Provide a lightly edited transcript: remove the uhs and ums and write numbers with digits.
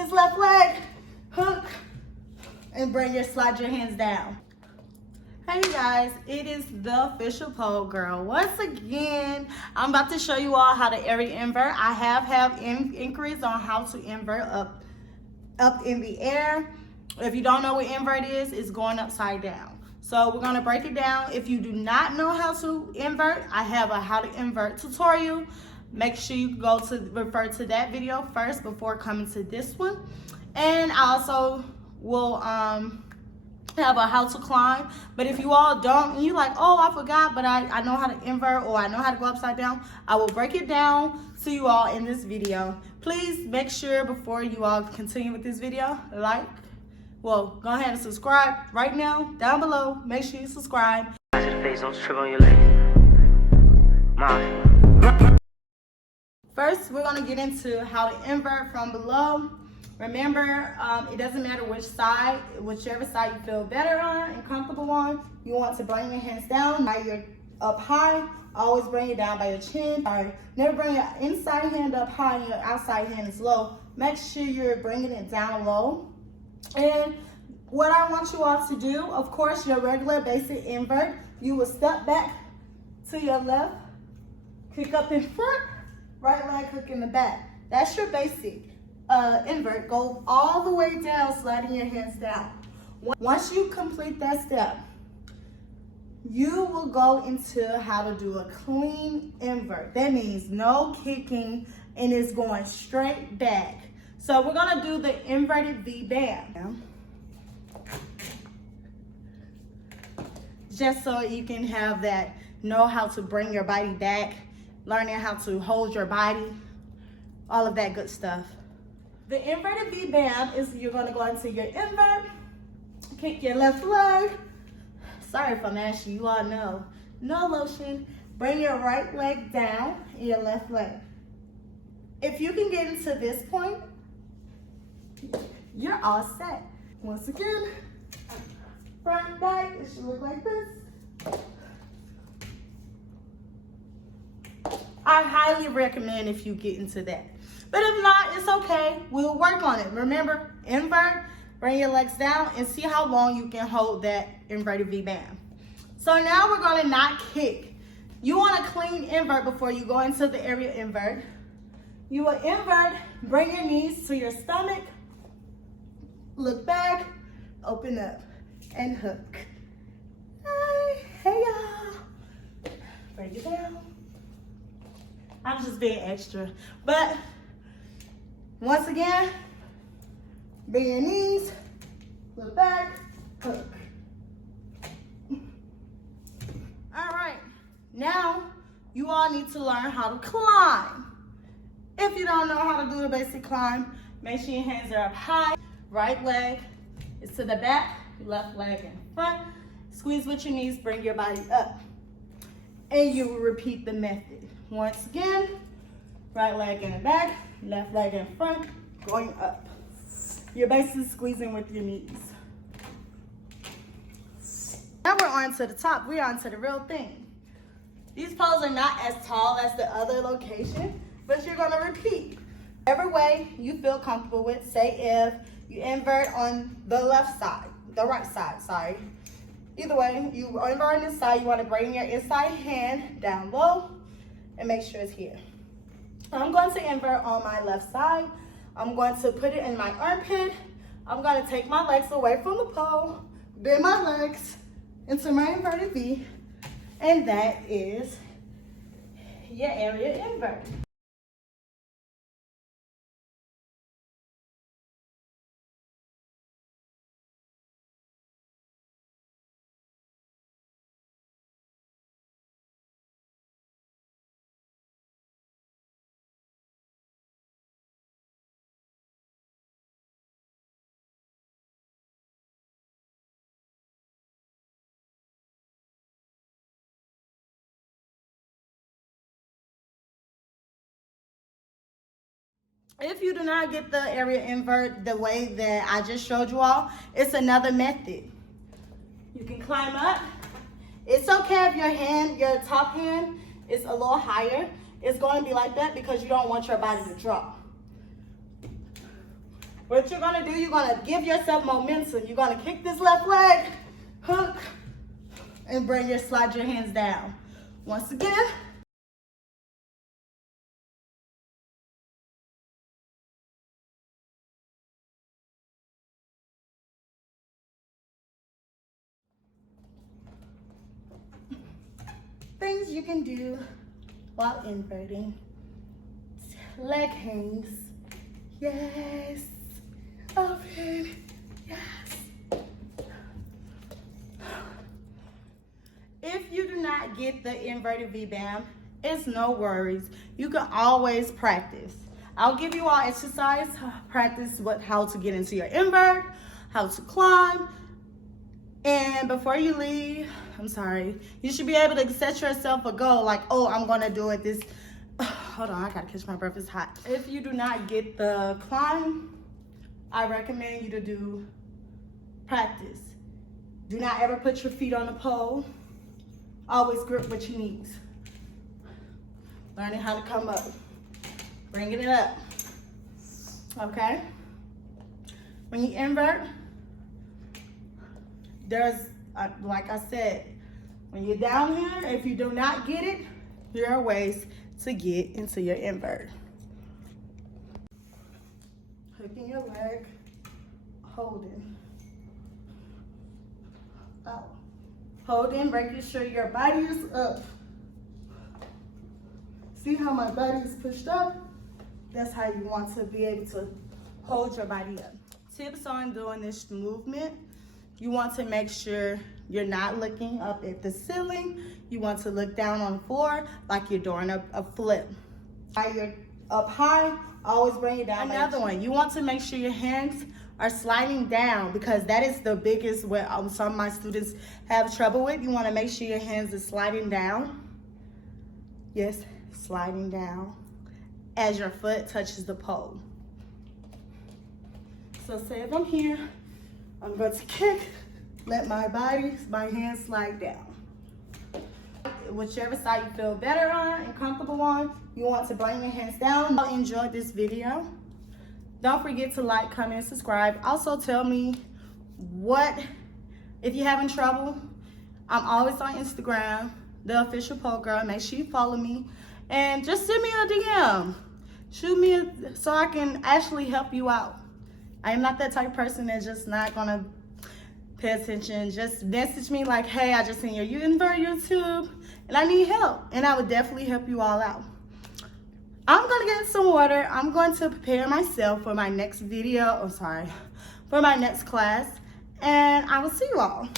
this left leg, hook, and slide your hands down. Hey guys, it is the official pole girl. Once again, I'm about to show you all how to area invert. I have inquiries on how to invert up in the air. If you don't know what invert is, it's going upside down. So we're gonna break it down. If you do not know how to invert, I have a how to invert tutorial. Make sure you go to refer to that video first before coming to this one. And I also will have a how to climb. But if you all don't, and you're like, oh, I forgot, but I know how to invert, or I know how to go upside down, I will break it down to you all in this video. Please make sure before you all continue with this video, go ahead and subscribe right now, down below. Make sure you subscribe. First, we're gonna get into how to invert from below. Remember, it doesn't matter which side, whichever side you feel better on and comfortable on. You want to bring your hands down while you're up high. Always bring it down by your chin. Never bring your inside hand up high and your outside hand is low. Make sure you're bringing it down low. And what I want you all to do, of course, your regular basic invert, you will step back to your left, kick up in front, right leg hook in the back. That's your basic invert. Go all the way down, sliding your hands down. Once you complete that step, you will go into how to do a clean invert. That means no kicking, and it's going straight back. So we're gonna do the inverted V-band. Just so you can have that, know how to bring your body back, learning how to hold your body, all of that good stuff. The inverted V-band is you're gonna go into your invert, kick your left leg. Sorry if I'm asking, you all know. No lotion. Bring your right leg down and your left leg. If you can get into this point, you're all set. Once again, front and back, it should look like this. I highly recommend if you get into that. But if not, it's okay. We'll work on it. Remember, invert, bring your legs down, and see how long you can hold that inverted V-band. So now we're gonna not kick. You want a clean invert before you go into the area invert. You will invert, bring your knees to your stomach, look back, open up, and hook. Hey y'all. Bring it down. I'm just being extra. But once again, bring your knees, look back, hook. All right, now you all need to learn how to climb. If you don't know how to do the basic climb, make sure your hands are up high. Right leg is to the back, left leg in front. Squeeze with your knees, bring your body up. And you will repeat the method. Once again, right leg in the back, left leg in front, going up. You're basically squeezing with your knees. Now we're on to the top. We're on to the real thing. These poles are not as tall as the other location, but you're gonna repeat. Every way you feel comfortable with. Say if you invert on the left side, the right side, sorry. Either way, you invert on this side, you wanna bring your inside hand down low and make sure it's here. I'm going to invert on my left side. I'm going to put it in my armpit. I'm gonna take my legs away from the pole, bend my legs into my inverted V, and that is your area invert. If you do not get the area invert the way that I just showed you all, it's another method. You can climb up. It's okay if your top hand is a little higher. It's going to be like that because you don't want your body to drop. What you're gonna do, you're gonna give yourself momentum. You're gonna kick this left leg, hook, and slide your hands down. Once again. Things you can do while inverting. Leg hangs. Yes. Open. Yes. If you do not get the inverted V-band, it's no worries. You can always practice. I'll give you all exercise, practice how to get into your invert, how to climb. And before you leave, you should be able to set yourself a goal like, oh, I'm gonna do it this, hold on, I gotta catch my breath, it's hot. If you do not get the climb, I recommend you to do practice. Do not ever put your feet on the pole. Always grip with your knees. Learning how to come up, bringing it up, okay? When you invert, there's, like I said, when you're down here, if you do not get it, there are ways to get into your invert. Hooking your leg, holding. Oh. Holding, making sure your body is up. See how my body is pushed up? That's how you want to be able to hold your body up. Tips on doing this movement. You want to make sure you're not looking up at the ceiling. You want to look down on the floor like you're doing a flip. While you're up high, always bring it down. Another one, you want to make sure your hands are sliding down, because that is the biggest where some of my students have trouble with. You want to make sure your hands are sliding down. Yes, sliding down as your foot touches the pole. So say if I'm here, I'm going to kick, let my hands slide down. Whichever side you feel better on and comfortable on, you want to bring your hands down. I enjoyed this video. Don't forget to like, comment, subscribe. Also tell me if you're having trouble. I'm always on Instagram, TheOfficialPoleGirl. Make sure you follow me. And just send me a DM. Shoot me so I can actually help you out. I am not that type of person that's just not gonna pay attention. Just message me like, hey, I just seen your invert YouTube and I need help. And I would definitely help you all out. I'm gonna get some water. I'm going to prepare myself for my next video. For my next class. And I will see you all.